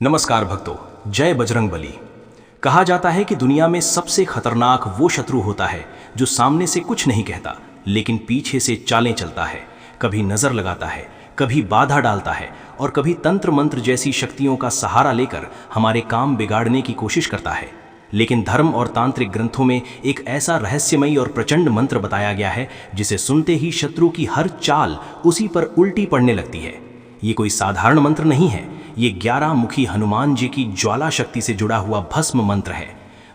नमस्कार भक्तों, जय बजरंग बली। कहा जाता है कि दुनिया में सबसे खतरनाक वो शत्रु होता है जो सामने से कुछ नहीं कहता लेकिन पीछे से चालें चलता है। कभी नजर लगाता है, कभी बाधा डालता है और कभी तंत्र मंत्र जैसी शक्तियों का सहारा लेकर हमारे काम बिगाड़ने की कोशिश करता है। लेकिन धर्म और तांत्रिक ग्रंथों में एक ऐसा रहस्यमयी और प्रचंड मंत्र बताया गया है जिसे सुनते ही शत्रु की हर चाल उसी पर उल्टी पड़ने लगती है। ये कोई साधारण मंत्र नहीं है, ये 11 मुखी हनुमान जी की ज्वाला शक्ति से जुड़ा हुआ भस्म मंत्र है।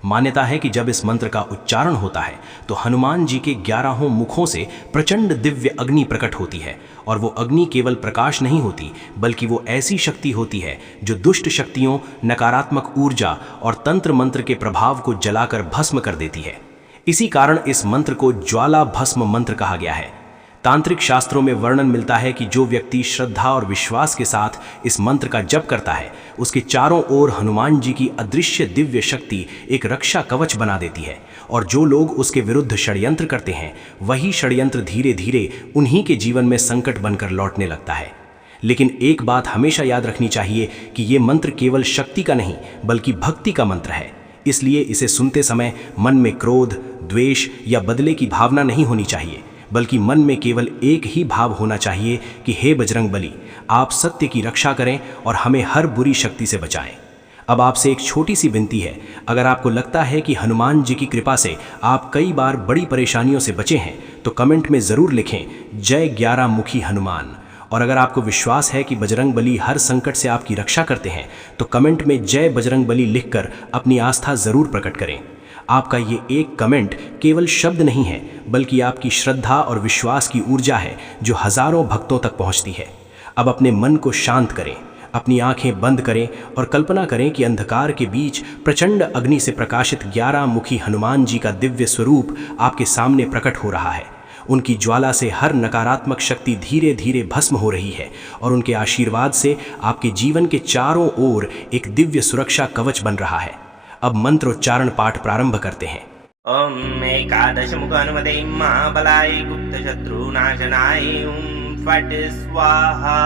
मान्यता है कि जब इस मंत्र का उच्चारण होता है तो हनुमान जी के 11 मुखों से प्रचंड दिव्य अग्नि प्रकट होती है और वो अग्नि केवल प्रकाश नहीं होती बल्कि वो ऐसी शक्ति होती है जो दुष्ट शक्तियों, नकारात्मक ऊर्जा और तंत्र मंत्र के प्रभाव को जलाकर भस्म कर देती है। इसी कारण इस मंत्र को ज्वाला भस्म मंत्र कहा गया है। तांत्रिक शास्त्रों में वर्णन मिलता है कि जो व्यक्ति श्रद्धा और विश्वास के साथ इस मंत्र का जप करता है उसके चारों ओर हनुमान जी की अदृश्य दिव्य शक्ति एक रक्षा कवच बना देती है और जो लोग उसके विरुद्ध षड्यंत्र करते हैं वही षड्यंत्र धीरे धीरे उन्हीं के जीवन में संकट बनकर लौटने लगता है। लेकिन एक बात हमेशा याद रखनी चाहिए कि ये मंत्र केवल शक्ति का नहीं बल्कि भक्ति का मंत्र है। इसलिए इसे सुनते समय मन में क्रोध, द्वेष या बदले की भावना नहीं होनी चाहिए बल्कि मन में केवल एक ही भाव होना चाहिए कि हे बजरंग बली, आप सत्य की रक्षा करें और हमें हर बुरी शक्ति से बचाएं। अब आपसे एक छोटी सी विनती है, अगर आपको लगता है कि हनुमान जी की कृपा से आप कई बार बड़ी परेशानियों से बचे हैं तो कमेंट में ज़रूर लिखें जय 11 मुखी हनुमान। और अगर आपको विश्वास है कि बजरंग बली हर संकट से आपकी रक्षा करते हैं तो कमेंट में जय बजरंग बली लिखकर अपनी आस्था ज़रूर प्रकट करें। आपका ये एक कमेंट केवल शब्द नहीं है बल्कि आपकी श्रद्धा और विश्वास की ऊर्जा है जो हजारों भक्तों तक पहुंचती है। अब अपने मन को शांत करें, अपनी आंखें बंद करें और कल्पना करें कि अंधकार के बीच प्रचंड अग्नि से प्रकाशित 11 मुखी हनुमान जी का दिव्य स्वरूप आपके सामने प्रकट हो रहा है। उनकी ज्वाला से हर नकारात्मक शक्ति धीरे धीरे भस्म हो रही है और उनके आशीर्वाद से आपके जीवन के चारों ओर एक दिव्य सुरक्षा कवच बन रहा है। अब मंत्रोच्चारण पाठ प्रारंभ करते हैं। ओम एकादश मुख हनुमते महाबलाय गुप्त शत्रु नाशनाय फट स्वाहा।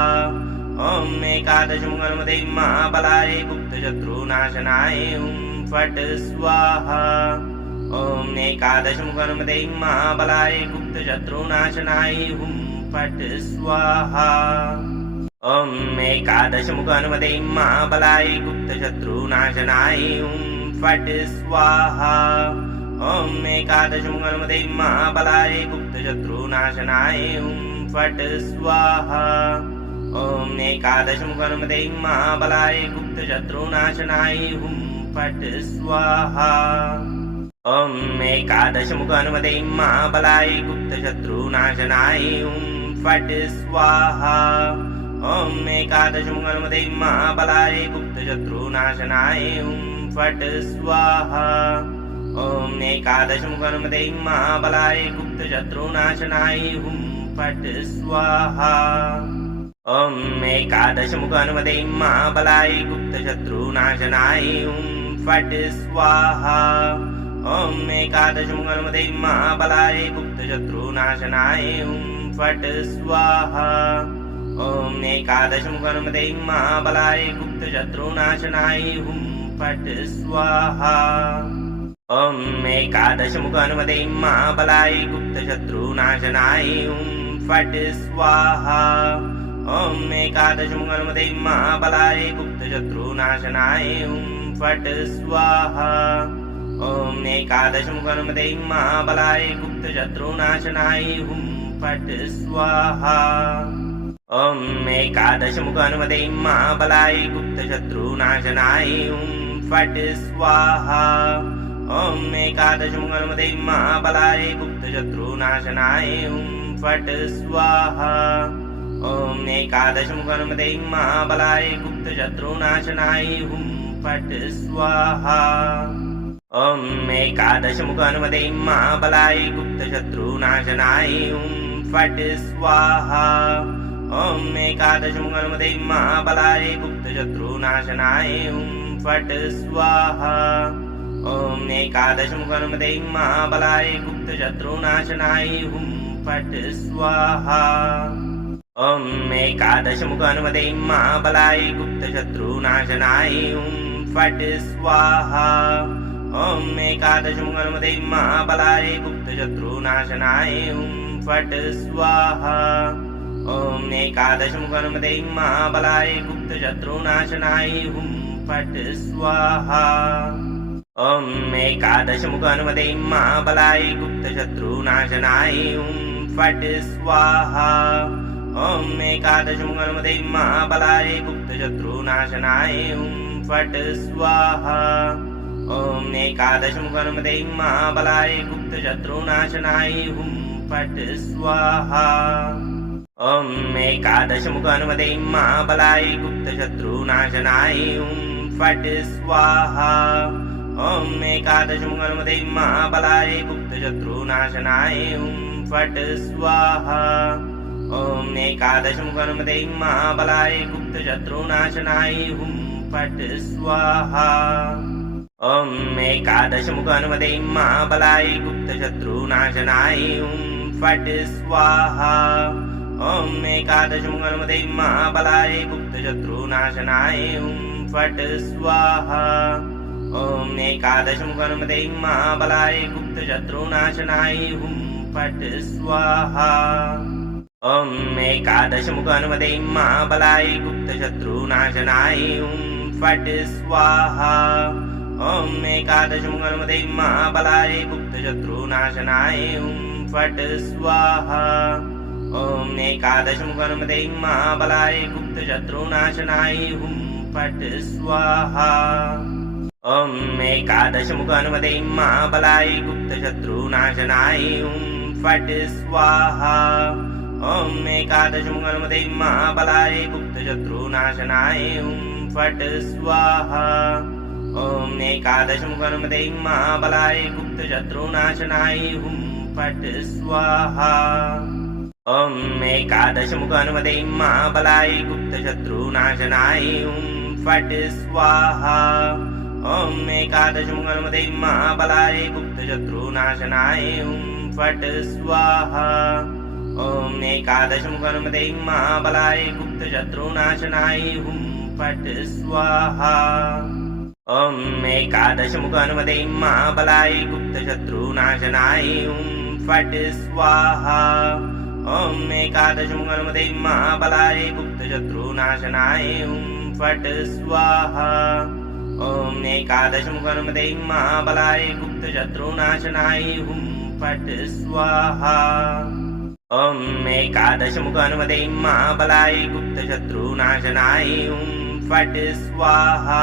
ओम एकादश मुख हनुमते महाबलाय गुप्त शत्रु नाशनाय फट स्वाहा। ओम एकादश मुख हनुमते महाबलाय गुप्त शत्रु नाशनाय फट स्वाहा। ओम एकादश मुख हनुमते महाबलाय गुप्त शत्रु नाशनाय फट स्वाहा। ओम एकादश मुख हनुमते महाबलाय गुप्त शत्रु नाशनाय फट स्वाहा। ओम एकादश मुख हनुमते महाबलाय गुप्त शत्रु नाशनाय फट स्वाहा। ओम एकादश मुख हनुमते महाबलाय गुप्त शत्रु नाशनाय फट स्वाहा। ओम एकादश मुख हनुमते महाबलाय गुप्त शत्रु नाशनाय फट स्वाहा। ओम एकादश मुख हनुमते महाबलाय गुप्त शत्रु नाशनाय फट स्वाहा। ओम एकादश मुख हनुमते महाबलाय गुप्त शत्रु नाशनाय फट स्वाहा। ओम एकादश मुख हनुमते महाबलाय गुप्त शत्रु नाशनाय फट स्वाहा। ओम एकादश मुख हनुमते महाबलाय गुप्त शत्रु नाशनाय फट स्वाहा। ओम एकादश मुख हनुमते महाबलाय गुप्त शत्रु नाशनाय फट स्वाहा। ओम एकादश मुख हनुमते महाबलाय गुप्त शत्रु नाशनाय फट स्वाहा। ओम एकादश मुख हनुमते महाबलाय गुप्त शत्रु नाशनाय फट स्वाहा। ओम एकादश मुख हनुमते महाबलाय गुप्त शत्रु नाशनाय फट स्वाहा। ओम एकादश मुख हनुमते महाबलाय गुप्त शत्रु नाशनाय फट स्वाहा। ओम एकादश मुख हनुमते महाबलाय गुप्त शत्रु नाशनाय फट स्वाहा। ओम एकादश मुख हनुमते महाबलाय गुप्त शत्रु नाशनाय फट स्वाहा। ओम एकादश मुख हनुमते महाबलाय गुप्त शत्रु नाशनाय फट स्वाहा। ओम एकादश मुख हनुमते महाबलाय गुप्त शत्रु नाशनाय फट स्वाहा। ॐ एकादशमुखहनुमते महाबलाय गुप्तशत्रुनाशनाय फट् स्वाहा ॐ एकादशमुखहनुमते महाबलाय गुप्तशत्रुनाशनाय फट् स्वाहा ॐ एकादशमुखहनुमते महाबलाय गुप्तशत्रुनाशनाय फट् स्वाहा ॐ एकादशमुखहनुमते महाबलाय गुप्तशत्रुनाशनाय फट् स्वाहा ॐ एकादशमुखहनुमते महाबलाय गुप्तशत्रुनाशनाय फट् स्वाहा ॐ एकादशमुखहनुमते महाबलाय गुप्तशत्रुनाशनाय फट् स्वाहा ॐ एकादशमुखहनुमते महाबलाय गुप्तशत्रुनाशनाय फट् स्वाहा ॐ एकादशमुखहनुमते महाबलाय गुप्तशत्रुनाशनाय फट् स्वाहा ॐ एकादशमुखहनुमते महाबलाय गुप्तशत्रुनाशनाय फट् स्वाहा ॐ एकादशमुखहनुमते महाबलाय गुप्तशत्रुनाशनाय फट् स्वाहा ॐ एकादशमुखहनुमते महाबलाय गुप्तशत्रुनाशनाय फट् स्वाहा ॐ एकादशमुखहनुमते महाबलाय गुप्तशत्रुनाशनाय फट् स्वाहा ॐ एकादशमुखहनुमते महाबलाय गुप्तशत्रुनाशनाय फट् स्वाहा ॐ एकादशमुखहनुमते महाबलाय गुप्तशत्रुनाशनाय फट् स्वाहा ॐ एकादशमुखहनुमते महाबलाय गुप्तशत्रुनाशनाय फट् स्वाहा ॐ एकादशमुखहनुमते महाबलाय गुप्तशत्रुनाशनाय फट् स्वाहा ॐ एकादशमुखहनुमते महाबलाय गुप्तशत्रुनाशनाय फट् स्वाहा ॐ एकादशमुखहनुमते महाबलाय गुप्तशत्रुनाशनाय फट् स्वाहा ॐ एकादशमुखहनुमते महाबलाय गुप्तशत्रुनाशनाय फट् स्वाहा ॐ एकादशमुखहनुमते महाबलाय गुप्तशत्रुनाशनाय फट् स्वाहा ॐ एकादशमुखहनुमते महाबलाय गुप्तशत्रुनाशनाय फट् स्वाहा ॐ एकादशमुखहनुमते महाबलाय गुप्तशत्रुनाशनाय फट् स्वाहा ॐ एकादशमुखहनुमते महाबलाय गुप्तशत्रुनाशनाय फट् स्वाहा ॐ एकादशमुखहनुमते महाबलाय गुप्तशत्रुनाशनाय फट् स्वाहा ॐ एकादशमुखहनुमते महाबलाय गुप्तशत्रुनाशनाय फट् स्वाहा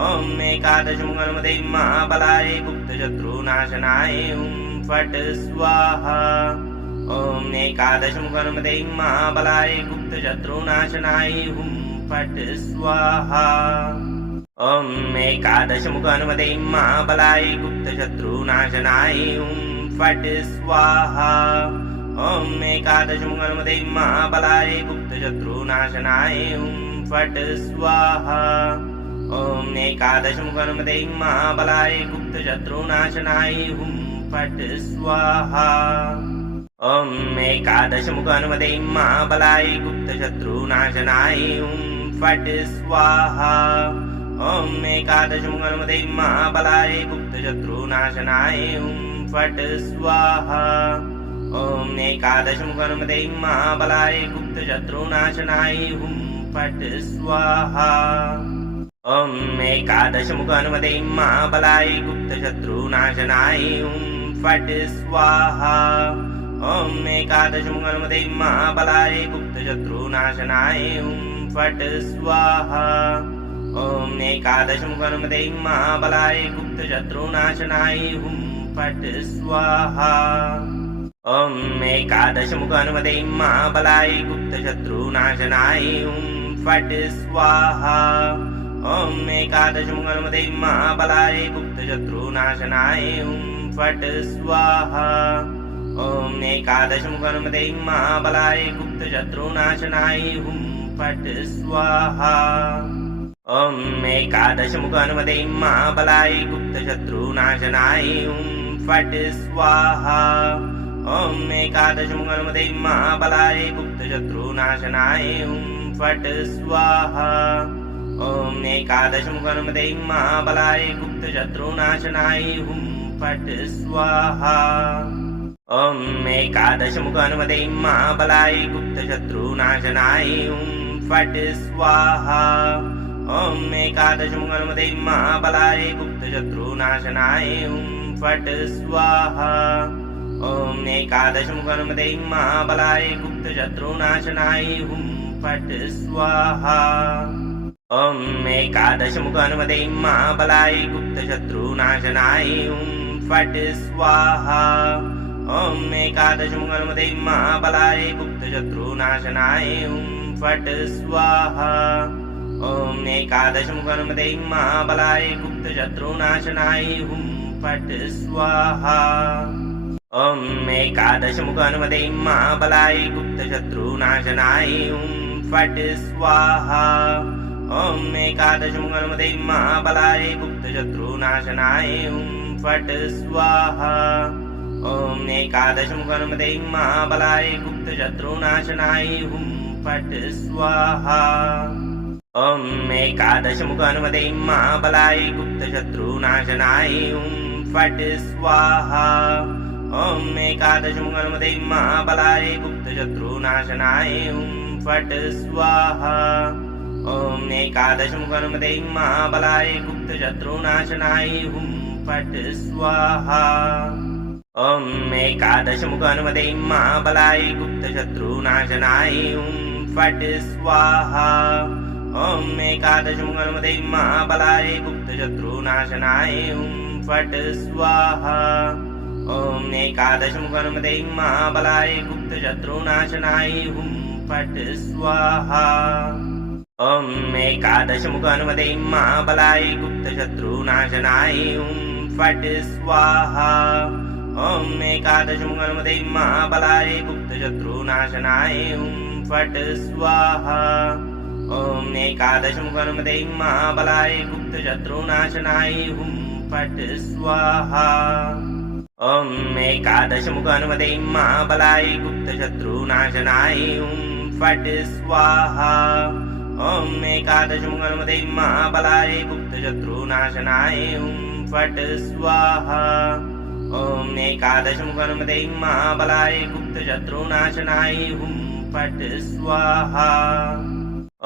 ॐ एकादशमुखहनुमते महाबलाय गुप्तशत्रुनाशनाय फट् स्वाहा ॐ एकादशमुखहनुमते महाबलाय गुप्तशत्रुनाशनाय फट् स्वाहा ॐ एकादशमुखहनुमते महाबलाय गुप्तशत्रुनाशनाय फट् स्वाहा ॐ एकादशमुखहनुमते महाबलाय गुप्तशत्रुनाशनाय फट् स्वाहा ॐ एकादशमुखहनुमते महाबलाय गुप्तशत्रुनाशनाय फट् स्वाहा ॐ एकादशमुखहनुमते महाबलाय गुप्तशत्रुनाशनाय फट् स्वाहा ॐ एकादशमुखहनुमते महाबलाय गुप्तशत्रुनाशनाय फट् स्वाहा ॐ एकादशमुखहनुमते महाबलाय गुप्तशत्रुनाशनाय फट् स्वाहा ॐ एकादशमुखहनुमते महाबलाय गुप्तशत्रुनाशनाय फट् स्वाहा ॐ एकादशमुखहनुमते महाबलाय गुप्तशत्रुनाशनाय फट् स्वाहा ॐ एकादशमुखहनुमते महाबलाय गुप्तशत्रुनाशनाय फट् स्वाहा ॐ एकादशमुखहनुमते महाबलाय गुप्तशत्रुनाशनाय फट् स्वाहा ॐ एकादशमुखहनुमते महाबलाय गुप्तशत्रुनाशनाय फट् स्वाहा ॐ एकादशमुखहनुमते महाबलाय गुप्तशत्रुनाशनाय फट् स्वाहा ॐ एकादशमुखहनुमते महाबलाय गुप्तशत्रुनाशनाय फट् स्वाहा ॐ एकादशमुखनुमते महाबलाय गुप्तशत्रुनाशनाय हुं फट् स्वाहा ॐ एकादशमुखनुमते महाबलाय गुप्तशत्रुनाशनाय हुं फट् स्वाहा ॐ एकादशमुखनुमते महाबलाय गुप्तशत्रुनाशनाय हुं फट् स्वाहा ॐ एकादशमुखनुमते महाबलाय गुप्तशत्रुनाशनाय हुं फट् स्वाहा ॐ एकादशमुखनुमते महाबलाय गुप्तशत्रुनाशनाय हुं फट् स्वाहा ॐ एकादशमुखनुमते महाबलाय गुप्तशत्रुनाशनाय हुं फट् स्वाहा ॐ एकादशमुखनुमते महाबलाय गुप्तशत्रुनाशनाय हुं फट् स्वाहा ॐ एकादशमुखनुमते महाबलाय गुप्तशत्रुनाशनाय हुं फट् स्वाहा ॐ एकादशमुखनुमते महाबलाय गुप्तशत्रुनाशनाय हुं फट् स्वाहा ॐ एकादशमुखनुमते महाबलाय गुप्तशत्रुनाशनाय हुं फट् स्वाहा ॐ एकादशमुखनुमते महाबलाय गुप्तशत्रुनाशनाय हुं फट् स्वाहा ॐ एकादशमुखनुमते महाबलाय गुप्तशत्रुनाशनाय हुं फट् स्वाहा ॐ एकादशमुखनुमते महाबलाय गुप्तशत्रुनाशनाय हुं फट् स्वाहा ॐ एकादशमुखनुमते महाबलाय गुप्तशत्रुनाशनाय हुं फट् स्वाहा ॐ एकादशमुखनुमते महाबलाय गुप्तशत्रुनाशनाय हुं फट् स्वाहा ॐ एकादशमुखनुमते महाबलाय गुप्तशत्रुनाशनाय हुं फट् स्वाहा ॐ एकादशमुखनुमते महाबलाय गुप्तशत्रुनाशनाय हुं फट् स्वाहा ॐ एकादशमुखनुमते महाबलाय गुप्तशत्रुनाशनाय हुं फट् स्वाहा ॐ एकादशमुखनुमते महाबलाय गुप्तशत्रुनाशनाय हुं फट् स्वाहा ॐ एकादशमुखनुमते महाबलाय गुप्तशत्रुनाशनाय हुं फट् स्वाहा ॐ एकादशमुखनुमते महाबलाय गुप्तशत्रुनाशनाय हुं फट् स्वाहा ॐ एकादशमुखनुमते महाबलाय गुप्तशत्रुनाशनाय हुं फट् स्वाहा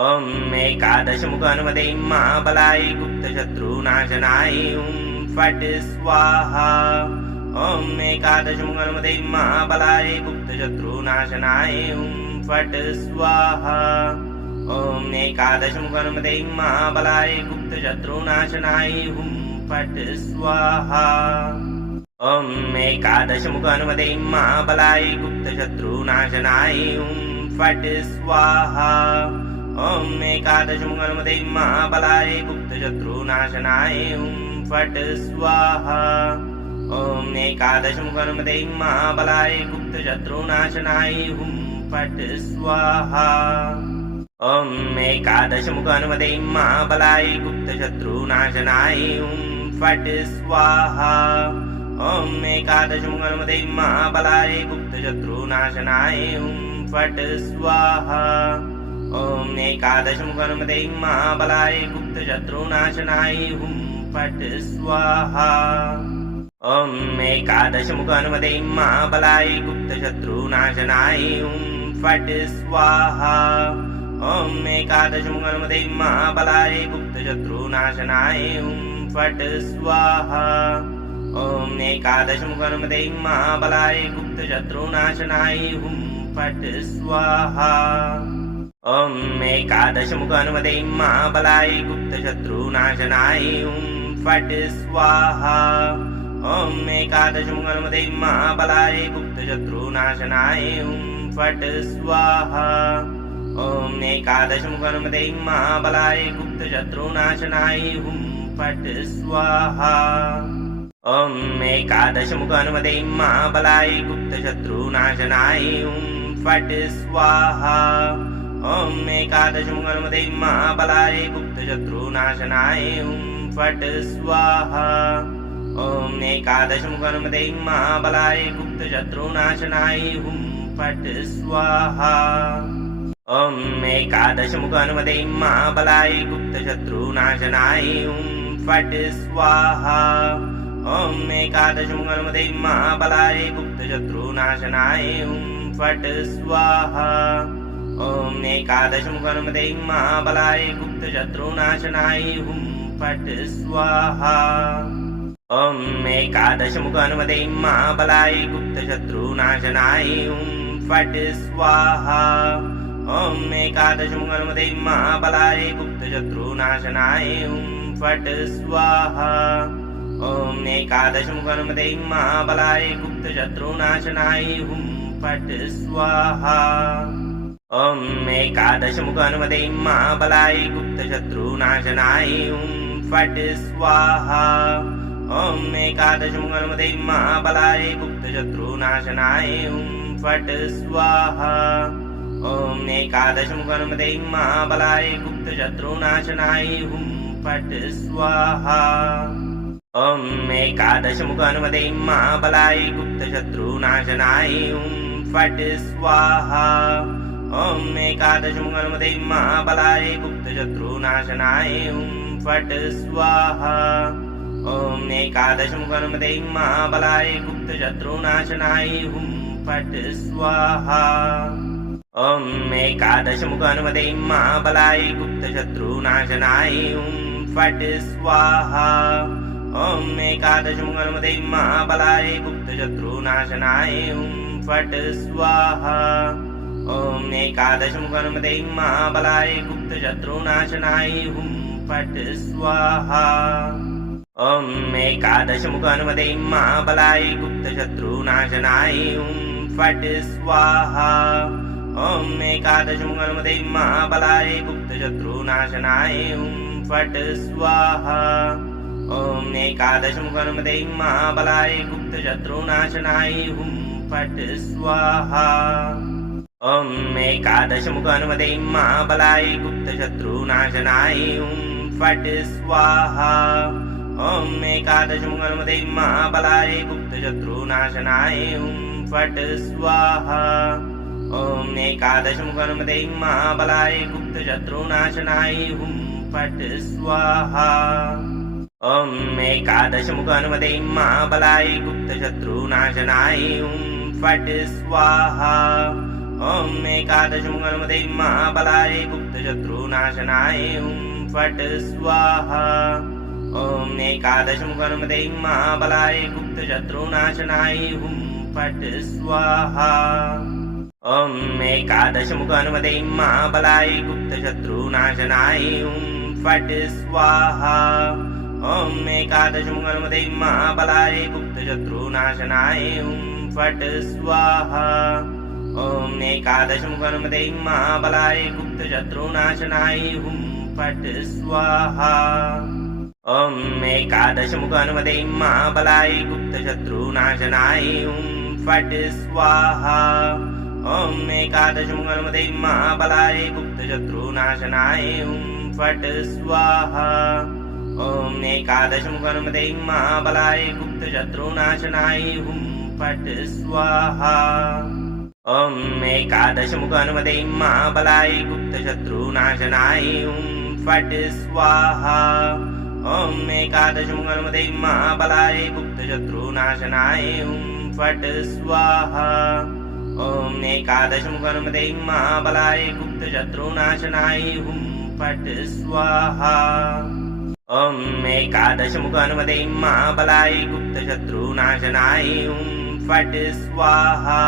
ॐ एकादशमुखनुमते महाबलाय गुप्तशत्रुनाशनाय हुं फट् स्वाहा ॐ एकादशमुखनुमते महाबलाय गुप्तशत्रुनाशनाय हुं फट् स्वाहा ॐ एकादशमुखनुमते महाबलाय गुप्तशत्रुनाशनाय हुं फट् स्वाहा ॐ एकादशमुखनुमते महाबलाय गुप्तशत्रुनाशनाय हुं फट् स्वाहा ॐ एकादशमुखनुमते महाबलाय गुप्तशत्रुनाशनाय हुं फट् स्वाहा ॐ एकादशमुखनुमते महाबलाय गुप्तशत्रुनाशनाय हुं फट् स्वाहा ॐ एकादशमुखनुमते महाबलाय गुप्तशत्रुनाशनाय हुं फट् स्वाहा ॐ एकादशमुखनुमते महाबलाय गुप्तशत्रुनाशनाय हुं फट् स्वाहा ॐ एकादशमुखनुमते महाबलाय गुप्तशत्रुनाशनाय हुं फट् स्वाहा ॐ एकादशमुखनुमते महाबलाय गुप्तशत्रुनाशनाय हुं फट् स्वाहा ॐ एकादशमुखनुमते महाबलाय गुप्तशत्रुनाशनाय हुं फट् स्वाहा ॐ एकादशमुखनुमते महाबलाय गुप्तशत्रुनाशनाय हुं फट् स्वाहा ॐ एकादशमुखनुमते महाबलाय गुप्तशत्रुनाशनाय हुं फट् स्वाहा ॐ एकादशमुखनुमते महाबलाय गुप्तशत्रुनाशनाय हुं फट् स्वाहा ॐ एकादशमुखनुमते महाबलाय गुप्तशत्रुनाशनाय हुं फट् स्वाहा ॐ एकादशमुखनुमते महाबलाय गुप्तशत्रुनाशनाय हुं फट् स्वाहा ॐ एकादशमुखनुमते महाबलाय गुप्तशत्रुनाशनाय हुं फट् स्वाहा ॐ एकादशमुखनुमते महाबलाय गुप्तशत्रुनाशनाय हुं फट् स्वाहा ॐ एकादशमुखनुमते महाबलाय गुप्तशत्रुनाशनाय हुं फट् स्वाहा ॐ एकादशमुखनुमते महाबलाय गुप्तशत्रुनाशनाय हुं फट् स्वाहा ॐ एकादशमुखनुमते महाबलाय गुप्तशत्रुनाशनाय हुं फट् स्वाहा ॐ एकादशमुखनुमते महाबलाय गुप्तशत्रुनाशनाय हुं फट् स्वाहा ॐ एकादशमुखनुमते महाबलाय गुप्तशत्रुनाशनाय हुं फट् स्वाहा ॐ एकादशमुखनुमते महाबलाय गुप्तशत्रुनाशनाय हुं फट् स्वाहा ॐ एकादशमुखनुमते महाबलाय गुप्तशत्रुनाशनाय हुं फट् स्वाहा ॐ एकादशमुखनुमते महाबलाय गुप्तशत्रुनाशनाय हुं फट् स्वाहा ॐ एकादशमुखनुमते महाबलाय गुप्तशत्रुनाशनाय हुं फट् स्वाहा ॐ एकादशमुखनुमते महाबलाय गुप्तशत्रुनाशनाय हुं फट् स्वाहा ॐ एकादशमुखनुमते महाबलाय गुप्तशत्रुनाशनाय हुं फट् स्वाहा ॐ एकादशमुखनुमते महाबलाय गुप्तशत्रुनाशनाय हुं फट् स्वाहा ॐ एकादशमुखनुमते महाबलाय गुप्तशत्रुनाशनाय हुं फट् स्वाहा ॐ एकादशमुखनुमते महाबलाय गुप्तशत्रुनाशनाय हुं फट् स्वाहा ॐ एकादशमुखनुमते महाबलाय गुप्तशत्रुनाशनाय हुं फट् स्वाहा ॐ एकादशमुखनुमते महाबलाय गुप्तशत्रुनाशनाय हुं फट् स्वाहा ॐ एकादशमुखनुमते महाबलाय गुप्तशत्रुनाशनाय हुं फट् स्वाहा ॐ एकादशमुखनुमते महाबलाय गुप्तशत्रुनाशनाय हुं फट् स्वाहा ॐ एकादशमुखनुमते महाबलाय गुप्तशत्रुनाशनाय हुं फट् स्वाहा ॐ एकादशमुखनुमते महाबलाय गुप्तशत्रुनाशनाय हुं फट् स्वाहा ॐ एकादशमुखनुमते महाबलाय गुप्तशत्रुनाशनाय हुं फट् स्वाहा ॐ एकादशमुखनुमते महाबलाय गुप्तशत्रुनाशनाय हुं फट् स्वाहा ॐ एकादशमुखनुमते महाबलाय गुप्तशत्रुनाशनाय हुं फट् स्वाहा ॐ एकादशमुखनुमते महाबलाय गुप्तशत्रुनाशनाय हुं फट् स्वाहा ॐ एकादशमुखनुमते महाबलाय गुप्तशत्रुनाशनाय हुं फट् स्वाहा ॐ एकादशमुखनुमते महाबलाय गुप्तशत्रुनाशनाय हुं फट् स्वाहा ॐ एकादशमुखनुमते महाबलाय गुप्तशत्रुनाशनाय हुं फट् स्वाहा ॐ एकादशमुखनुमते महाबलाय गुप्तशत्रुनाशनाय हुं फट् स्वाहा ॐ एकादशमुखनुमते महाबलाय गुप्तशत्रुनाशनाय हुं फट् स्वाहा ॐ एकादशमुखनुमते महाबलाय गुप्तशत्रुनाशनाय हुं फट् स्वाहा ॐ एकादशमुखनुमते महाबलाय गुप्तशत्रुनाशनाय हुं फट् स्वाहा ॐ एकादशमुखनुमते महाबलाय गुप्तशत्रुनाशनाय हुं फट् स्वाहा ॐ एकादशमुखनुमते महाबलाय गुप्तशत्रुनाशनाय हुं फट् स्वाहा ॐ एकादशमुखनुमते महाबलाय गुप्तशत्रुनाशनाय हुं फट् स्वाहा ॐ एकादशमुखनुमते महाबलाय गुप्तशत्रुनाशनाय हुं फट् स्वाहा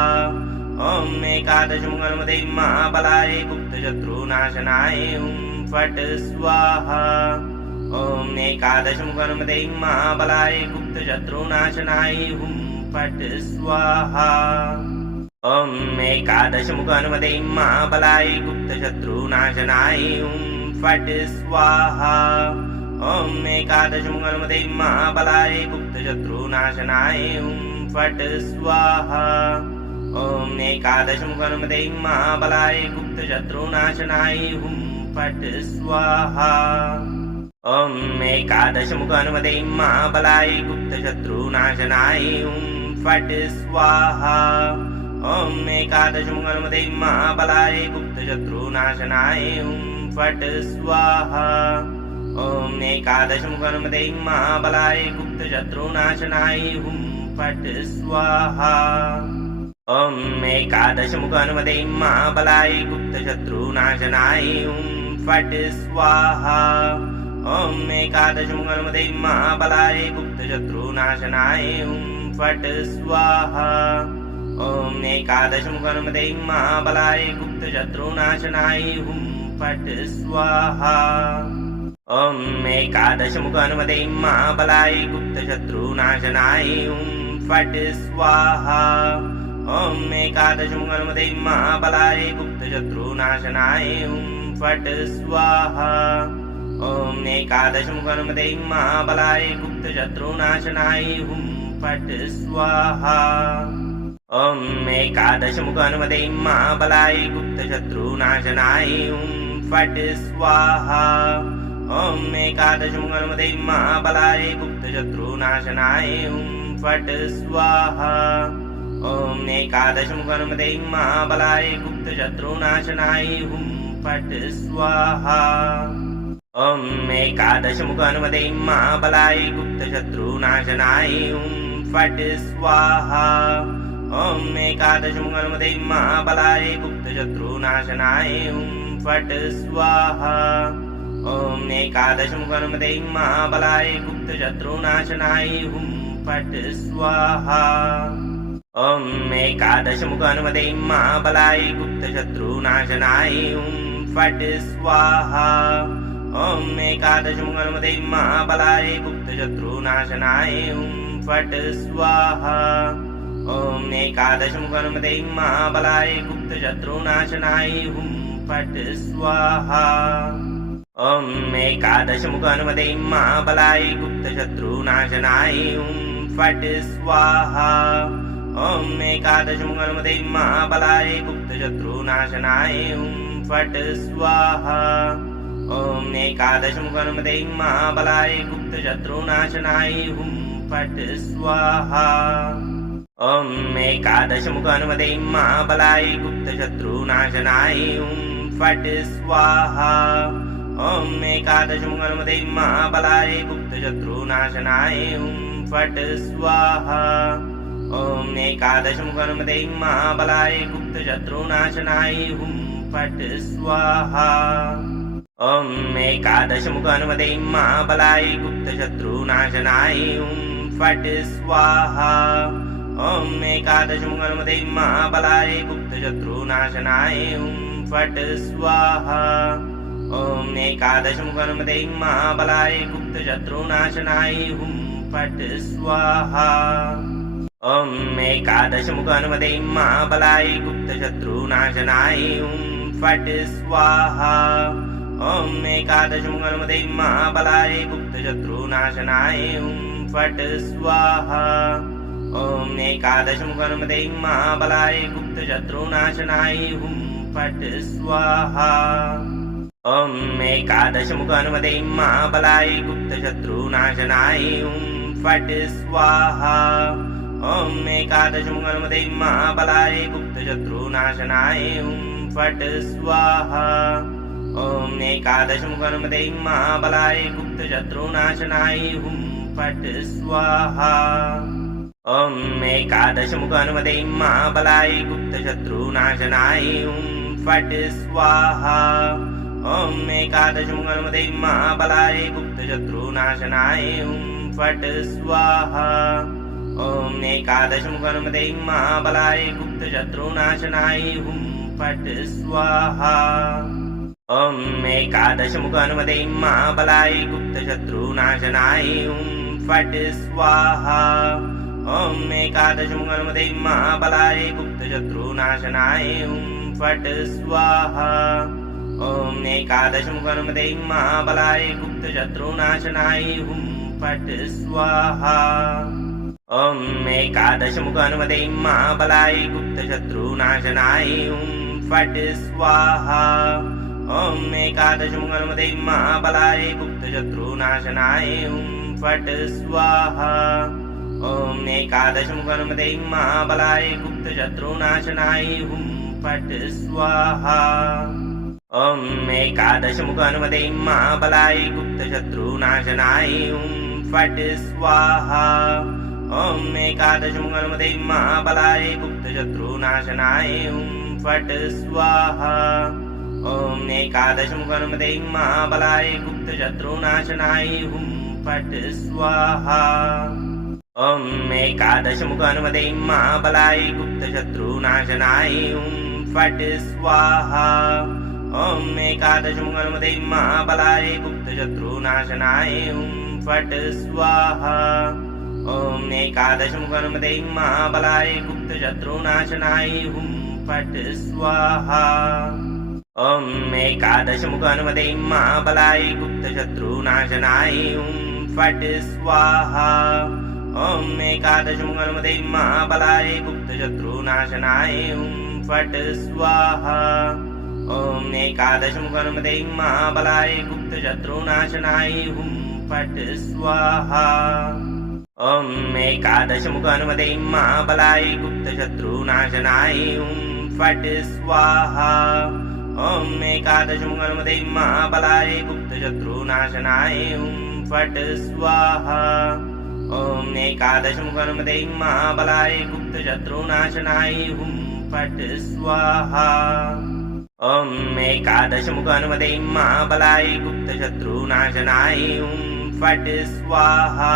ॐ एकादशमुखनुमते महाबलाय गुप्तशत्रुनाशनाय हुं फट् स्वाहा ॐ एकादशमुखनुमते महाबलाय गुप्तशत्रुनाशनाय हुं फट् स्वाहा ॐ एकादशमुखनुमते महाबलाय गुप्तशत्रुनाशनाय हुं फट् स्वाहा ॐ एकादशमुखनुमते महाबलाय गुप्तशत्रुनाशनाय हुं फट् स्वाहा ॐ एकादशमुखनुमते महाबलाय गुप्तशत्रुनाशनाय हुं फट् स्वाहा ॐ एकादशमुखानुमते महाबलाय गुप्तशत्रुनाशनाय हुं फट् स्वाहा ॐ एकादशमुखानुमते महाबलाय गुप्तशत्रुनाशनाय हुं फट् स्वाहा ॐ एकादशमुखानुमते महाबलाय गुप्तशत्रुनाशनाय हुं फट् स्वाहा ॐ एकादशमुखानुमते महाबलाय गुप्तशत्रुनाशनाय हुं फट् स्वाहा ॐ एकादशमुखानुमते महाबलाय गुप्तशत्रुनाशनाय हुं फट् स्वाहा ॐ एकादशमुखानुमते महाबलाय गुप्तशत्रुनाशनाय हुं फट् स्वाहा ॐ एकादशमुखानुमते महाबलाय गुप्तशत्रुनाशनाय हुं फट् स्वाहा ॐ एकादशमुखानुमते महाबलाय गुप्तशत्रुनाशनाय हुं फट् स्वाहा ॐ एकादशमुखानुमते महाबलाय गुप्तशत्रुनाशनाय हुं फट् स्वाहा ॐ एकादशमुखानुमते महाबलाय गुप्तशत्रुनाशनाय हुं फट् स्वाहा ॐ एकादशमुखानुमते महाबलाय गुप्तशत्रुनाशनाय हुं फट् स्वाहा ॐ एकादशमुखानुमते महाबलाय गुप्तशत्रुनाशनाय हुं फट् स्वाहा ॐ एकादशमुखानुमते महाबलाय गुप्तशत्रुनाशनाय हुं फट् स्वाहा ॐ एकादशमुखानुमते महाबलाय गुप्तशत्रुनाशनाय हुं फट् स्वाहा ॐ एकादशमुखानुमते महाबलाय गुप्तशत्रुनाशनाय हुं फट् स्वाहा ॐ एकादशमुखानुमते महाबलाय गुप्तशत्रुनाशनाय हुं फट् स्वाहा ॐ एकादशमुखानुमते महाबलाय गुप्तशत्रुनाशनाय हुं फट् स्वाहा ॐ एकादशमुखानुमते महाबलाय गुप्तशत्रुनाशनाय हुं फट् स्वाहा ॐ एकादशमुखानुमते महाबलाय गुप्तशत्रुनाशनाय हुं फट् स्वाहा ॐ एकादशमुखानुमते महाबलाय गुप्तशत्रुनाशनाय हुं फट् स्वाहा ॐ एकादशमुखानुमते महाबलाय गुप्तशत्रुनाशनाय हुं फट् स्वाहा ॐ एकादशमुखानुमते महाबलाय गुप्तशत्रुनाशनाय हुं फट् स्वाहा ॐ एकादशमुखानुमते महाबलाय गुप्तशत्रुनाशनाय हुं फट् स्वाहा ॐ एकादशमुखानुमते महाबलाय गुप्तशत्रुनाशनाय हुं फट् स्वाहा ॐ एकादशमुखानुमते महाबलाय गुप्तशत्रुनाशनाय हुं फट् स्वाहा ॐ एकादशमुखानुमते महाबलाय गुप्तशत्रुनाशनाय हुं फट् स्वाहा ॐ एकादशमुखानुमते महाबलाय गुप्तशत्रुनाशनाय हुं फट् स्वाहा ॐ एकादशमुखानुमते महाबलाय गुप्तशत्रुनाशनाय हुं फट् स्वाहा ॐ एकादशमुखानुमते महाबलाय गुप्तशत्रुनाशनाय हुं फट् स्वाहा ॐ एकादशमुखानुमते महाबलाय गुप्तशत्रुनाशनाय हुं फट् स्वाहा ॐ एकादशमुखानुमते महाबलाय गुप्तशत्रुनाशनाय हुं फट् स्वाहा ॐ एकादशमुखानुमते महाबलाय गुप्तशत्रुनाशनाय हुं फट् स्वाहा ॐ एकादशमुखानुमते महाबलाय गुप्तशत्रुनाशनाय हुं फट् स्वाहा ॐ एकादशमुखानुमते महाबलाय गुप्तशत्रुनाशनाय हुं फट् स्वाहा ॐ एकादशमुखानुमते महाबलाय गुप्तशत्रुनाशनाय हुं फट् स्वाहा ॐ एकादशमुखानुमते महाबलाय गुप्तशत्रुनाशनाय हुं फट् स्वाहा ॐ एकादशमुखानुमते महाबलाय गुप्तशत्रुनाशनाय हुं फट् स्वाहा ॐ एकादशमुखानुमते महाबलाय गुप्तशत्रुनाशनाय हुं फट् स्वाहा ॐ एकादशमुखानुमते महाबलाय गुप्तशत्रुनाशनाय हुं फट् स्वाहा ॐ एकादशमुखानुमते महाबलाय गुप्तशत्रुनाशनाय हुं फट् स्वाहा ॐ एकादशमुखनुमते महाबलाय गुप्तशत्रुनाशनाय हुं फट् स्वाहा ॐ एकादशमुखनुमते महाबलाय गुप्तशत्रुनाशनाय हुं फट् स्वाहा ॐ एकादशमुखनुमते महाबलाय गुप्तशत्रुनाशनाय हुं फट् स्वाहा ॐ एकादशमुखनुमते महाबलाय गुप्तशत्रुनाशनाय हुं फट् स्वाहा ॐ एकादशमुखनुमते महाबलाय गुप्तशत्रुनाशनाय हुं फट् स्वाहा ॐ एकादशमुखनुमते महाबलाय गुप्तशत्रुनाशनाय हुं फट् स्वाहा ॐ एकादशमुखनुमते महाबलाय गुप्तशत्रुनाशनाय हुं फट् स्वाहा ॐ एकादशमुखनुमते महाबलाय गुप्तशत्रुनाशनाय हुं फट् स्वाहा ॐ एकादशमुखनुमते महाबलाय गुप्तशत्रुनाशनाय हुं फट् स्वाहा ॐ एकादशमुखनुमते महाबलाय गुप्तशत्रुनाशनाय हुं फट् स्वाहा ॐ एकादशमुखनुमते महाबलाय गुप्तशत्रुनाशनाय हुं फट् स्वाहा ॐ एकादशमुखनुमते महाबलाय गुप्तशत्रुनाशनाय हुं फट् स्वाहा ॐ एकादशमुखनुमते महाबलाय गुप्तशत्रुनाशनाय हुं फट् स्वाहा ॐ एकादशमुखनुमते महाबलाय गुप्तशत्रुनाशनाय हुं फट् स्वाहा ॐ एकादशमुखनुमते महाबलाय गुप्तशत्रुनाशनाय हुं फट् स्वाहा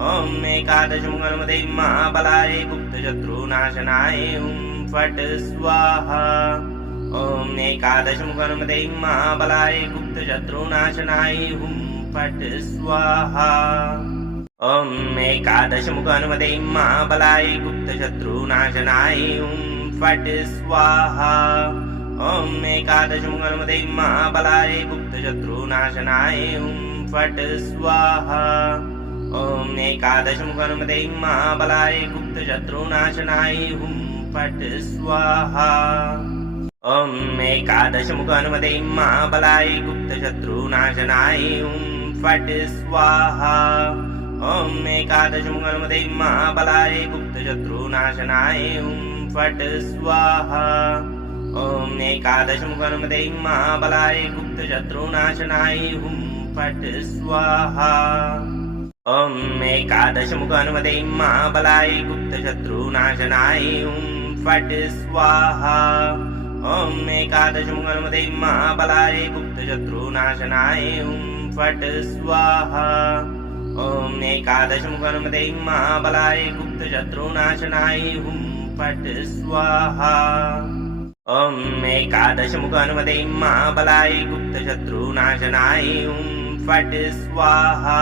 ॐ एकादशमुखनुमते महाबलाय गुप्तशत्रुनाशनाय हुं फट् स्वाहा ॐ एकादशमुखनुमते महाबलाय गुप्तशत्रुनाशनाय हुं फट् स्वाहा ॐ एकादशमुखनुमते महाबलाय गुप्तशत्रुनाशनाय हुं फट् स्वाहा ॐ एकादशमुखनुमते महाबलाय गुप्तशत्रुनाशनाय हुं फट् स्वाहा ॐ एकादशमुखनुमते महाबलाय गुप्तशत्रुनाशनाय हुं फट् स्वाहा ॐ एकादशमुखनुमते महाबलाय गुप्तशत्रुनाशनाय हुं फट् स्वाहा ॐ एकादशमुखनुमते महाबलाय गुप्तशत्रुनाशनाय हुं फट् स्वाहा ॐ एकादशमुखनुमते महाबलाय गुप्तशत्रुनाशनाय हुं फट् स्वाहा ॐ एकादशमुखनुमते महाबलाय गुप्तशत्रुनाशनाय हुं फट् स्वाहा ॐ एकादशमुखनुमते महाबलाय गुप्तशत्रुनाशनाय हुं फट् स्वाहा ॐ एकादशमुखनुमते महाबलाय गुप्तशत्रुनाशनाय हुं फट् स्वाहा ॐ एकादशमुखनुमते महाबलाय गुप्तशत्रुनाशनाय हुं फट् स्वाहा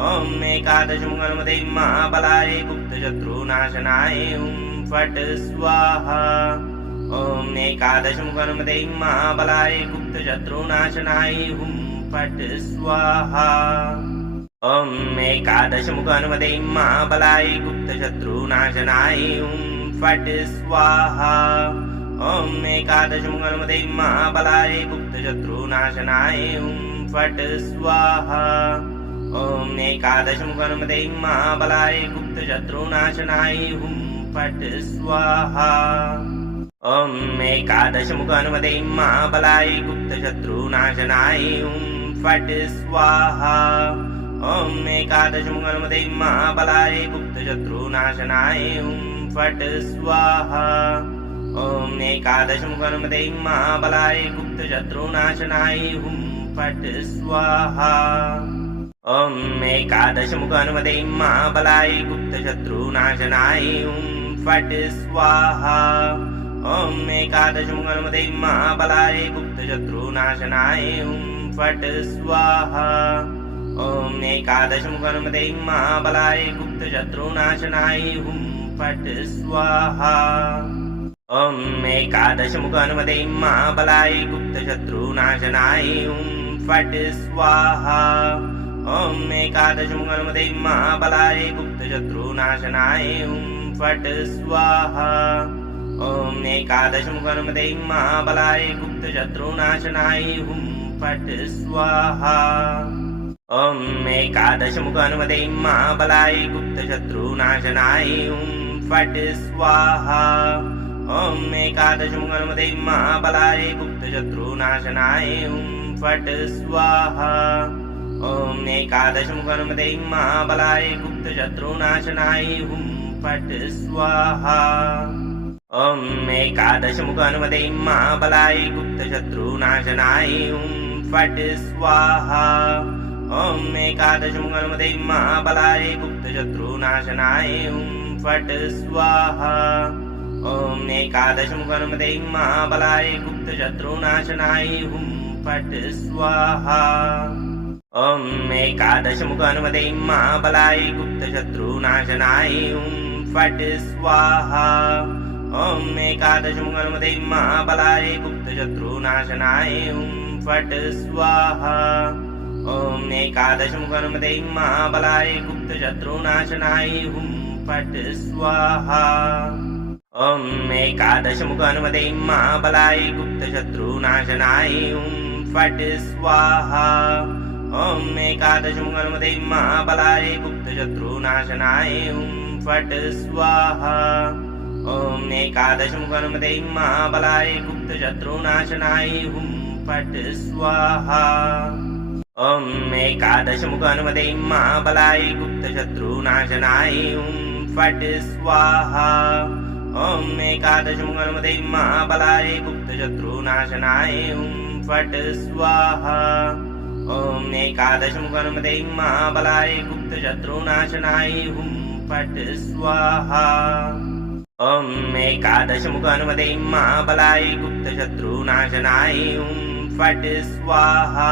ॐ एकादशमुखनुमते महाबलाय गुप्तशत्रुनाशनाय हुं फट् स्वाहा ॐ एकादशमुखनुमते महाबलाय गुप्तशत्रुनाशनाय हुं फट् स्वाहा ॐ एकादशमुखनुमते महाबलाय गुप्तशत्रुनाशनाय हुं फट् स्वाहा ॐ एकादशमुखनुमते महाबलाय गुप्तशत्रुनाशनाय हुं फट् स्वाहा ॐ एकादशमुखनुमते महाबलाय गुप्तशत्रुनाशनाय हुं फट् स्वाहा ॐ एकादशमुखनुमते महाबलाय गुप्तशत्रुनाशनाय हुं फट् स्वाहा ॐ एकादशमुखनुमते महाबलाय गुप्तशत्रुनाशनाय हुं फट् स्वाहा ॐ एकादशमुखनुमते महाबलाय गुप्तशत्रुनाशनाय हुं फट् स्वाहा ॐ एकादशमुखनुमते महाबलाय गुप्तशत्रुनाशनाय हुं फट् स्वाहा ॐ एकादशमुखनुमते महाबलाय गुप्तशत्रुनाशनाय हुं फट् स्वाहा ॐ एकादशमुखनुमते महाबलाय गुप्तशत्रुनाशनाय हुं फट् स्वाहा ॐ एकादशमुखनुमते महाबलाय गुप्तशत्रुनाशनाय हुं फट् स्वाहा ॐ एकादशमुखनुमते महाबलाय गुप्तशत्रुनाशनाय हुं फट् स्वाहा ॐ एकादशमुखनुमते महाबलाय गुप्तशत्रुनाशनाय हुं फट् स्वाहा। ॐ एकादशमुख हनुमते महाबलाय गुप्तशत्रुनाशनाय हुं फट् स्वाहा। ॐ एकादशमुख हनुमते महाबलाय गुप्तशत्रुनाशनाय हुं फट् स्वाहा। ॐ एकादशमुख हनुमते महाबलाय गुप्तशत्रुनाशनाय हुं फट् स्वाहा। ॐ एकादशमुख हनुमते महाबलाय गुप्तशत्रुनाशनाय हुं फट् स्वाहा। ॐ एकादशमुख हनुमते महाबलाय गुप्तशत्रुनाशनाय हुं फट् स्वाहा। ॐ एकादशमुख हनुमते महाबलाय गुप्तशत्रुनाशनाय हुं फट् स्वाहा। ॐ एकादशमुख हनुमते महाबलाय गुप्तशत्रुनाशनाय हुं फट् स्वाहा। ॐ एकादशमुख हनुमते महाबलाय गुप्तशत्रुनाशनाय हुं फट् स्वाहा। ॐ एकादशमुख हनुमते महाबलाय गुप्तशत्रुनाशनाय हुं फट् स्वाहा। ॐ एकादशमुख हनुमते महाबलाय गुप्तशत्रुनाशनाय हुं फट् स्वाहा। ॐ एकादशमुख हनुमते महाबलाय गुप्तशत्रुनाशनाय हुं फट् स्वाहा। ॐ एकादशमुख हनुमते महाबलाय गुप्तशत्रुनाशनाय हुं फट् स्वाहा। ॐ एकादशमुख हनुमते महाबलाय गुप्तशत्रुनाशनाय हुं फट् स्वाहा। ॐ एकादशमुख हनुमते महाबलाय गुप्तशत्रुनाशनाय हुं फट् स्वाहा। ॐ एकादशमुख हनुमते महाबलाय गुप्तशत्रुनाशनाय हुं फट् स्वाहा। ॐ एकादशमुख हनुमते महाबलाय गुप्तशत्रुनाशनाय हुं फट् स्वाहा।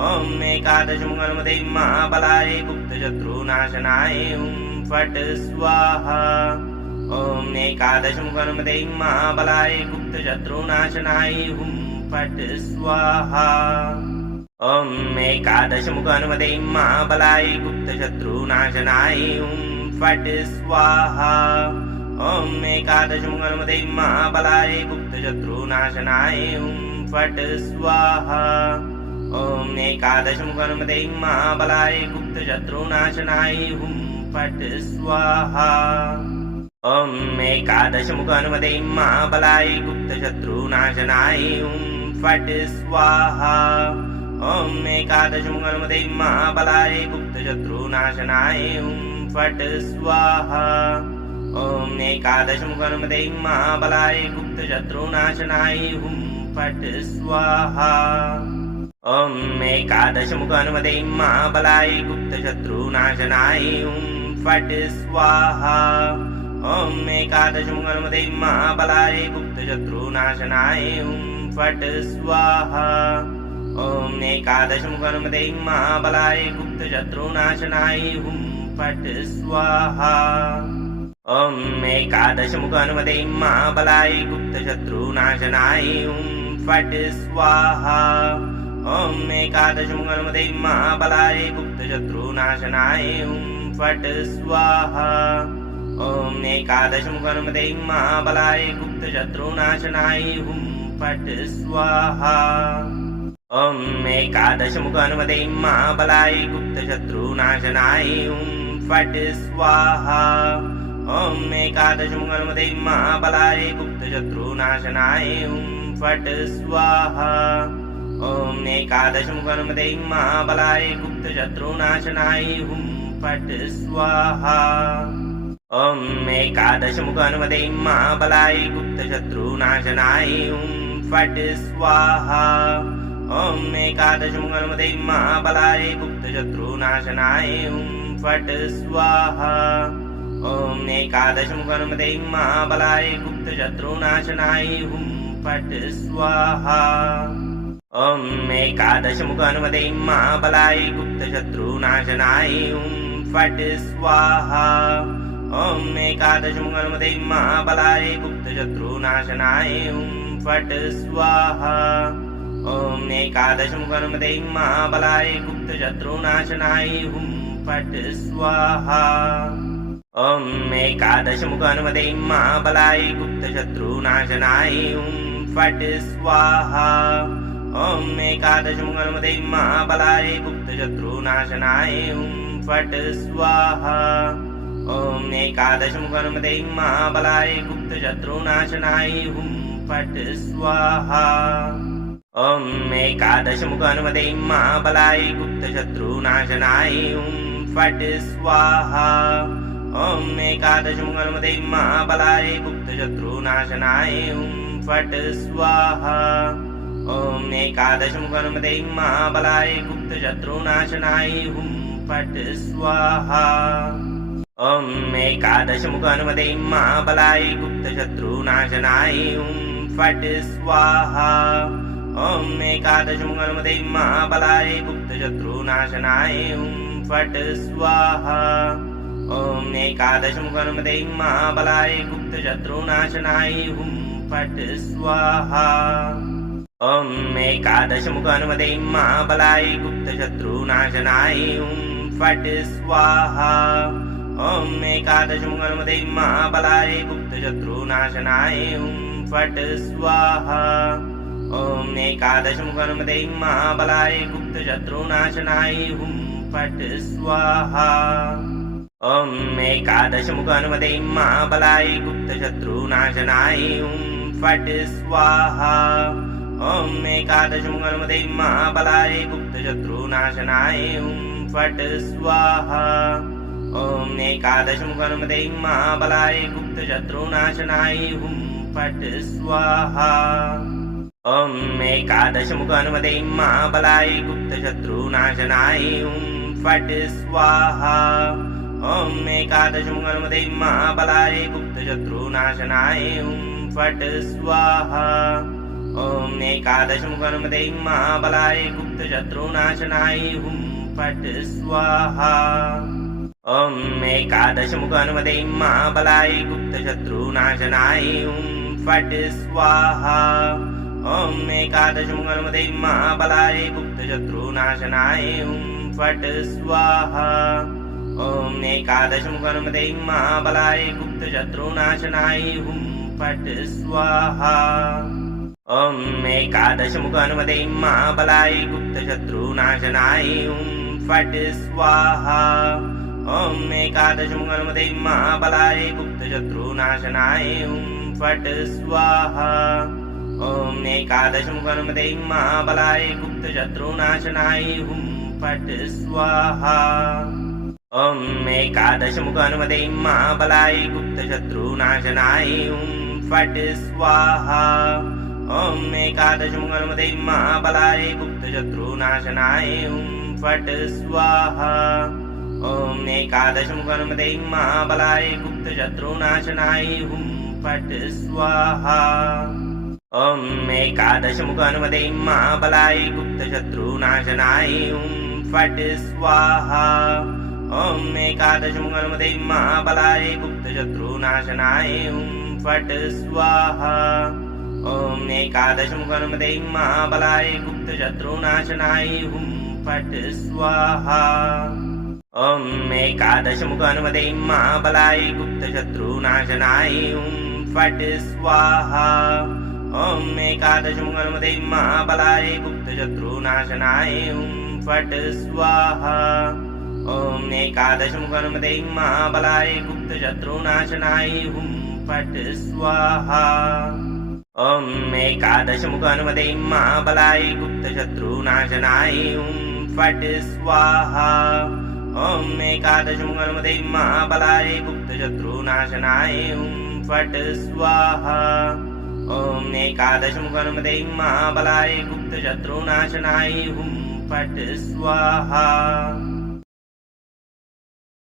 ॐ एकादशमुख हनुमते महाबलाय गुप्तशत्रुनाशनाय हुं फट् स्वाहा। ॐ एकादशमुख हनुमते महाबलाय गुप्तशत्रुनाशनाय हुं फट् स्वाहा। ॐ एकादशमुख हनुमते महाबलाय गुप्तशत्रुनाशनाय हुं फट् स्वाहा। ॐ एकादशमुख हनुमते महाबलाय गुप्तशत्रुनाशनाय हुं फट् स्वाहा। ॐ एकादशमुख हनुमते महाबलाय गुप्तशत्रुनाशनाय हुं फट् स्वाहा। ॐ एकादशमुख हनुमते महाबलाय गुप्तशत्रुनाशनाय हुं फट् स्वाहा। ॐ एकादशमुख हनुमते महाबलाय गुप्तशत्रुनाशनाय हुं फट् स्वाहा। ॐ एकादशमुख हनुमते महाबलाय गुप्तशत्रुनाशनाय हुं फट् स्वाहा। ॐ एकादशमुख हनुमते महाबलाय गुप्तशत्रुनाशनाय हुं फट् स्वाहा। ॐ एकादशमुख हनुमते महाबलाय गुप्तशत्रुनाशनाय हुं फट् स्वाहा। ॐ एकादशमुख हनुमते महाबलाय गुप्तशत्रुनाशनाय हुं फट् स्वाहा। ॐ एकादशमुख हनुमते महाबलाय गुप्तशत्रुनाशनाय हुं फट् स्वाहा। ॐ एकादशमुख हनुमते महाबलाय गुप्तशत्रुनाशनाय हुं फट् स्वाहा। ॐ एकादशमुख हनुमते महाबलाय गुप्तशत्रुनाशनाय हुं फट् स्वाहा। ॐ एकादशमुख हनुमते महाबलाय गुप्तशत्रुनाशनाय हुं फट् स्वाहा। ॐ एकादशमुख हनुमते महाबलाय गुप्तशत्रुनाशनाय हुं फट् स्वाहा। ॐ एकादशमुख हनुमते महाबलाय गुप्तशत्रुनाशनाय हुं फट् स्वाहा। ॐ एकादशमुख हनुमते महाबलाय गुप्तशत्रुनाशनाय हुं फट् स्वाहा। ॐ एकादशमुख हनुमते महाबलाय गुप्तशत्रुनाशनाय हुं फट् स्वाहा। ॐ एकादशमुख हनुमते महाबलाय गुप्तशत्रुनाशनाय हुं फट् स्वाहा। ॐ एकादशमुख हनुमते महाबलाय गुप्तशत्रुनाशनाय हुं फट् स्वाहा। ॐ एकादशमुख हनुमते महाबलाय गुप्तशत्रुनाशनाय हुं फट् स्वाहा। ॐ एकादशमुख हनुमते महाबलाय गुप्तशत्रुनाशनाय हुं फट् स्वाहा। ॐ एकादशमुख हनुमते महाबलाय गुप्तशत्रुनाशनाय हुं फट् स्वाहा ॐ एकादशमुखनुमते महाबलाय गुप्तशत्रुनाशनाय फट् स्वाहा ॐ एकादशमुखनुमते महाबलाय गुप्तशत्रुनाशनाय फट् स्वाहा ॐ एकादशमुखनुमते महाबलाय गुप्तशत्रुनाशनाय फट् स्वाहा ॐ एकादशमुखनुमते महाबलाय गुप्तशत्रुनाशनाय फट् स्वाहा ॐ एकादशमुखनुमते महाबलाय गुप्तशत्रुनाशनाय फट् स्वाहा ॐ एकादशमुखनुमते महाबलाय गुप्तशत्रुनाशनाय फट् स्वाहा ॐ एकादशमुखनुमते महाबलाय गुप्तशत्रुनाशनाय फट् स्वाहा ॐ एकादशमुखनुमते महाबलाय गुप्तशत्रुनाशनाय फट् स्वाहा ॐ एकादशमुखनुमते महाबलाय गुप्तशत्रुनाशनाय फट् स्वाहा ॐ एकादशमुखनुमते महाबलाय गुप्तशत्रुनाशनाय फट् स्वाहा ॐ एकादशमुखनुमते महाबलाय गुप्तशत्रुनाशनाय फट् स्वाहा ॐ एकादशमुखनुमते महाबलाय गुप्तशत्रुनाशनाय फट् स्वाहा ॐ एकादशमुखनुमते महाबलाय गुप्तशत्रुनाशनाय फट् स्वाहा ॐ एकादशमुखनुमते महाबलाय गुप्तशत्रुनाशनाय फट् स्वाहा ॐ एकादशमुखनुमते महाबलाय गुप्तशत्रुनाशनाय फट् स्वाहा ॐ एकादशमुखनुमते महाबलाय गुप्तशत्रुनाशनाय फट् स्वाहा ॐ एकादशमुखनुमते महाबलाय गुप्तशत्रुनाशनाय फट् स्वाहा ॐ एकादशमुखनुमते महाबलाय गुप्तशत्रुनाशनाय फट् स्वाहा ॐ एकादशमुखनुमते महाबलाय गुप्तशत्रुनाशनाय फट् स्वाहा ॐ एकादशमुखनुमते महाबलाय गुप्तशत्रुनाशनाय फट् स्वाहा ॐ एकादशमुखनुमते महाबलाय गुप्तशत्रुनाशनाय फट् स्वाहा ॐ एकादशमुखनुमते महाबलाय गुप्तशत्रुनाशनाय फट् स्वाहा ॐ एकादशमुखनुमते महाबलाय गुप्तशत्रुनाशनाय फट् स्वाहा ॐ एकादशमुखनुमते महाबलाय गुप्तशत्रुनाशनाय फट् स्वाहा ॐ एकादशमुखनुमते महाबलाय गुप्तशत्रुनाशनाय फट् स्वाहा ॐ एकादशमुखनुमते महाबलाय गुप्तशत्रुनाशनाय फट् स्वाहा ॐ एकादशमुखनुमते महाबलाय गुप्तशत्रुनाशनाय फट् स्वाहा ॐ एकादशमुखनुमते महाबलाय गुप्तशत्रुनाशनाय फट् स्वाहा ॐ एकादशमुखनुमते महाबलाय गुप्तशत्रुनाशनाय फट् स्वाहा ॐ एकादशमुखनुमते महाबलाय गुप्तशत्रुनाशनाय फट् स्वाहा ॐ एकादशमुखनुमते महाबलाय गुप्तशत्रुनाशनाय फट् स्वाहा ॐ एकादशमुखनुमते महाबलाय गुप्तशत्रुनाशनाय फट् स्वाहा ॐ एकादशमुखनुमते महाबलाय गुप्तशत्रुनाशनाय फट् स्वाहा ॐ एकादशमुखनुमते महाबलाय गुप्तशत्रुनाशनाय फट् स्वाहा ॐ एकादशमुखनुमते महाबलाय गुप्तशत्रुनाशनाय फट् स्वाहा।